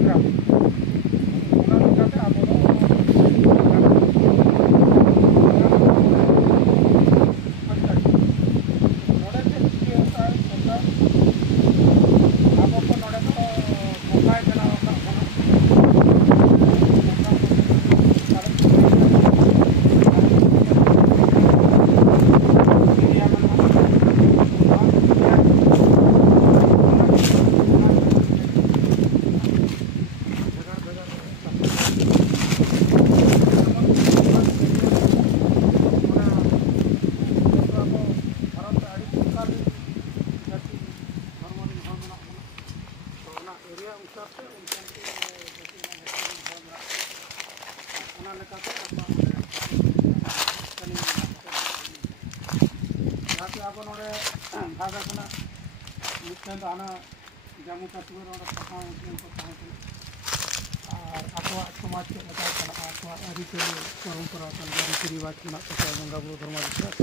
ग्राम ᱚᱱᱟ ᱞᱮᱠᱟᱛᱮ ᱟᱵᱚ ᱫᱚ ᱱᱚᱰᱮ ᱪᱮᱫ ᱪᱤᱠᱟᱹ ᱠᱟᱜᱼᱟ ᱟᱵᱚ ᱠᱚ ᱱᱚᱰᱮ ᱫᱚ ᱵᱚᱸᱜᱟᱭ ᱵᱮᱱᱟᱣ ᱟᱠᱟᱫ ᱵᱚᱱᱟ अब नोड़े भागा कना मिट्टन तो आना जम्मू कश्मीर और पहाड़ मुस्लिम को पहाड़ और आकवा समाज के लगा कना आकवा अरिचरी परंपरा कन रीति रिवाज कना तो बंगा बुरु धर्म विश्वास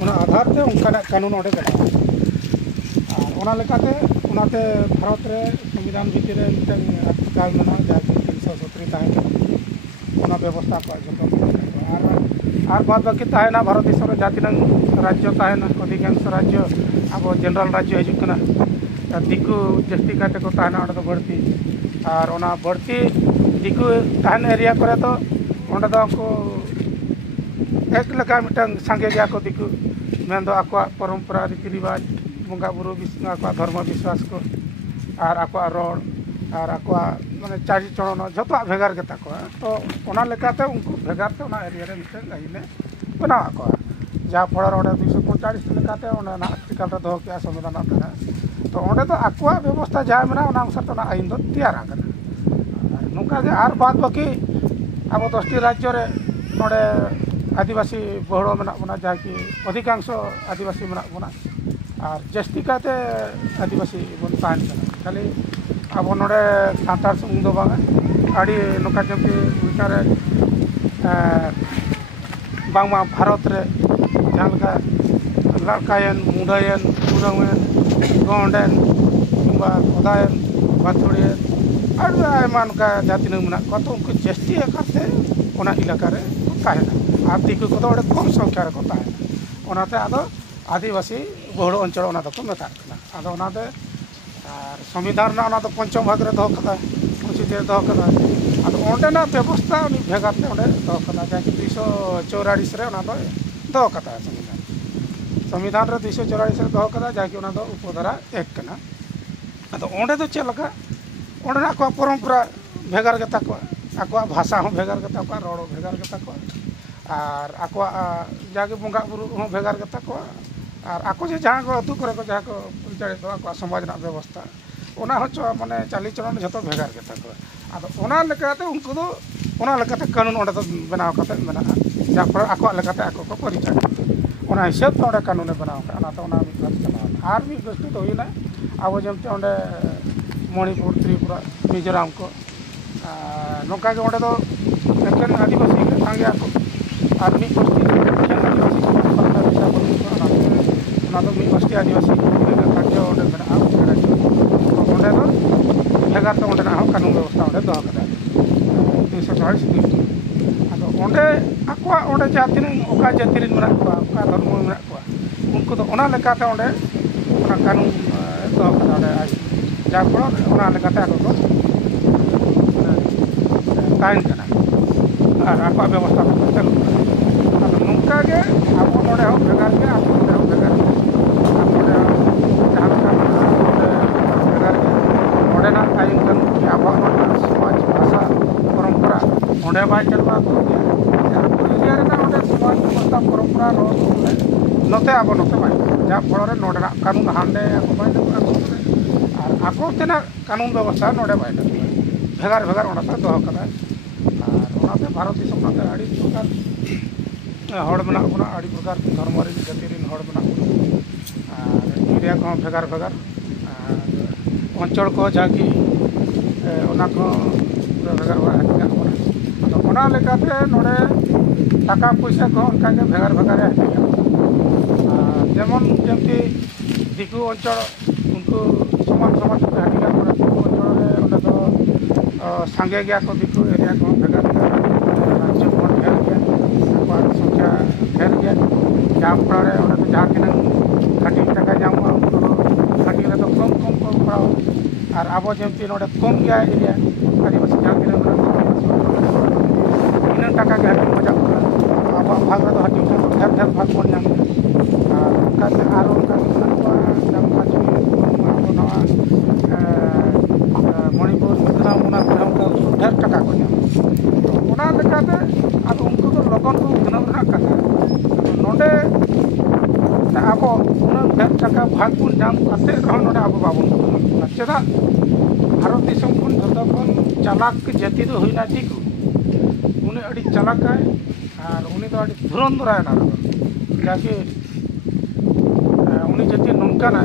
उना आधार ते उनका कानून ओडे कना और उना लेकाते उनाते भारत रे संविधान भितर रे मिटन आर्टिकल मना जाके 370 ताहे उना व्यवस्था को जतो और बाद बाकी ताहेना भारत देश रे जातिनंग राज्य ताहेना अधिकांश राज्य अब जनरल राज्य हजना दिकू जस्ती काटे को ताहेना ओडे तो बढ़ती और ओना बढ़ती दिकू ताहेन एरिया करे तो ओडे दो को एक लगा मिटन संगे गया को दिकू मेन दो आको परंपरा रीति रिवाज बंगा बुरु आको धर्म विश्वास को और आको रोड और आको माने चारी चरण जतो भेगार के ताको तो ओना लेकाते उनको भेगार ते ओना एरिया रे मिटन लाइने बना आको जहाँ फल 245 लेकाते ओना आर्टिकल रे दो के संविधान रे तो ओंडे तो आको व्यवस्था जहाँ मेना ओना अनुसार तो आईन दो तैयार आकना नुका जे आर बाद बाकी अब 10टी राज्य रे नोडे आदिवासी बहुल मेना बना जहाँ की अधिकांश आदिवासी मेना बना और जस्ती काते आदिवासी बन तान खाली अब नोडे सानतार सुमुंग दो बांगा आड़ी नुका जबकि उल्टारे बांगमा भारत रे जहाँ का लड़कायन मुंडायन मुंडावेन गोंडेन किंबा कोदायन बाथुड़ियन और आयमा नुका जाति मेना को तो उनको जस्ती करते ओना इलाका रे ताहेना और दिकू को तो कम संख्या रे को ताहेना ओनाते आदो आदिवासी बहुल अंचल ओना दो को मेताक कना आदो ओनाते संविधान ना तो पंचम भाग रे दो कदा अनुच्छेद रे दो कदा आदो ओंडेना व्यवस्था उनी भेगाते ओंडे दो कदा जाकि 244 रे ओना दो कदा संविधान रे 244 रे दो कदा जाकि ओना दो उपधारा 1 कना आदो ओंडे दो चलका ओंडे ना को परंपरा भेगार के ताको आको भाषा हो भेगार के ताको रोड भेगार के ताको और आको जाके बंगा बुरु हो भेगार के ताको और आको जे जहाँ को अतु करे को जहाँ को परिचालित दो आको समाज ना व्यवस्था ओना हो माने चाली चलन जतो भेगार के ताको आदो ओना लेकाते उनको दो ओना लेकाते कानून ओंडे तो बनाव काते मेना जा पर आको लेकाते आको को परिचालित ओना हिसाब तो ओंडे कानून बनाव का ओना तो ओना विकास चलाव आर भी गोष्ठी तो होइना अब जेमते ओंडे मणिपुर त्रिपुरा मिजोराम को नौका के ओंडे तो एकेन आदिवासी के संगे आको और मी गोष्ठी आदिवासी को ओना तो मी गोष्ठी आदिवासी राज्य ओंडे मेना राज्य ओंडे तो भेगार तो ओंडे ना कानून व्यवस्था ओंडे दो कदा 240 आदो ओंडे आको ओंडे जातिन ओका जाति रिन मेना को ओका धर्म मेना को उनको तो ओना लेकाते ओंडे ओना कानून दो कदा ओंडे जहाँ फल ओना लेकाते आको को ताइन कना और आको व्यवस्था को चालू आदो नुका के आबो नोडे हो भेगार के आको नोडे हो भेगार के आको नोडे जहाँ का भेगार के ओंडे ना आईन कानून के आबो समाज भाषा परंपरा ओंडे बाय चलवा को एरिया रे ना ओंडे समाज भाषा परंपरा नोते आबो नोते बाय जहाँ फल रे नोडे ना कानून हांडे आको बाय और आको तेना कानून व्यवस्था नोडे बाय भेगार भेगार ओना तो दो कदा और ओनाते भारत दिसम नाते आड़ी प्रकार हड़ मेना बना आड़ी प्रकार धर्म रे जाति रे हड़ मेना और एरिया को भेगार भेगार अंचल को जाकी ओना को भेगार भेगार तो ओना लेकाते नोडे टाका पैसा को उनका के भेगार भेगार जेमन जेमती दिकू अंचल उनको समान समाज को हटिया दिकू अंचल रे ओंडे तो सांगे गया को दिखो एरिया को भेगा राज्य को ढेर गया संख्या ढेर गया जाम पड़े तो जहाँ तीन खाटी टका जामा खाटी तो कम कम को पड़ा और अब जमती नोड़े कम गया एरिया आदिवासी जहाँ तीन इन टका के हाटी मजा अब भाग तो हाटी ढेर ढेर भाग बन जाम मणिपुर मिजोराम ढेर टका को अब उनको तो लगन को उत्नव कथा नोडे अब ढेर टका भाग बन जाम करते अब बाबन चेदा भारत दिसम खन जो चालाक जाति तो होना ठीक उन्हें अड़ी चालाकाय और उन्हें तो अड़ी धुरंधरा जाके उन्हें जाति नौकाना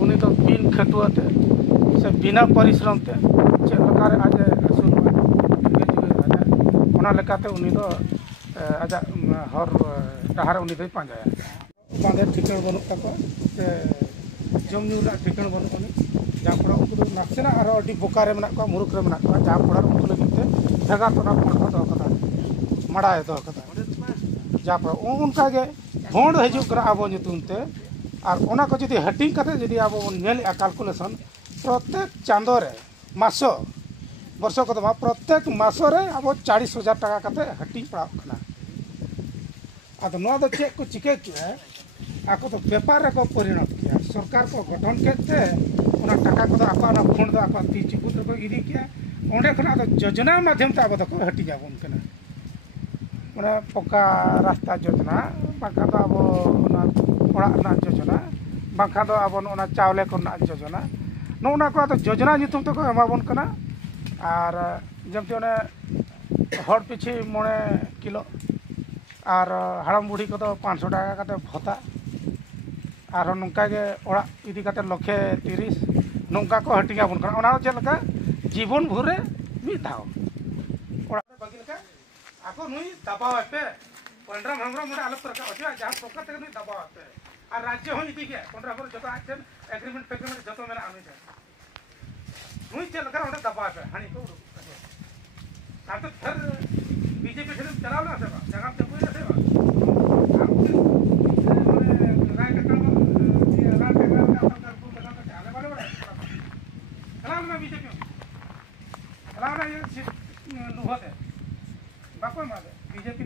उन्हें तो बिन खेतुआते से बिना परिश्रम ते चेलकार आज आसूल लेकाते उन्हें तो आज हर डहार उन्हें तो पांजाया बांधे ठिकाण बनू तक जमू ठिकाण बनू जहाँ पड़ा उनको नासेना और अभी बोकारे में मुरुख रे में जहाँ पड़ा उनको लगे भेगा तो पड़ता दो मड़ाए दो जहाँ पड़ा उनका भोंड हजूकना अब ते और ओना को जुदी हटिंग करते जुदी अब कैलकुलेशन प्रत्येक चांदो रे मासो वर्ष को प्रत्येक मासो रे अब 40,000 टका करते हटिंग पड़ा अब चेक को चिके किया आको तो व्यापार को परिणत किया सरकार को गठन करते टाका को आप फंड आप ती चिपुत को इदी किया ओंडे खना योजना माध्यम ते अब को हटी जाबन कना माने पक्का रास्ता योजना बाका तो अब योजना बाखा तो अब चावले को योजना नोना को योजना नितुम तक एमाबन कना और जमती हर पिछे 9 किलो और हाड़म बुढ़ी को 500 टका काते भत्ता और नौका इदी काते 130 नौका को हटिंगाबन कना चलका जीवन भर मिद धाव बाकी आको नुई दबाव पे पंद्रह भंगरा आलोक जहाँ सरकार तक नुई दबाव पे और राज्य हो इदी गया पंद्रह भर जो एग्रीमेंट फेग्रीमेंट जो मेरा नुई चलकर दबाव पे हानि को तो फिर बीजेपी फिर चलाओ ना से जगह पे कोई से बीजेपी बीजेपी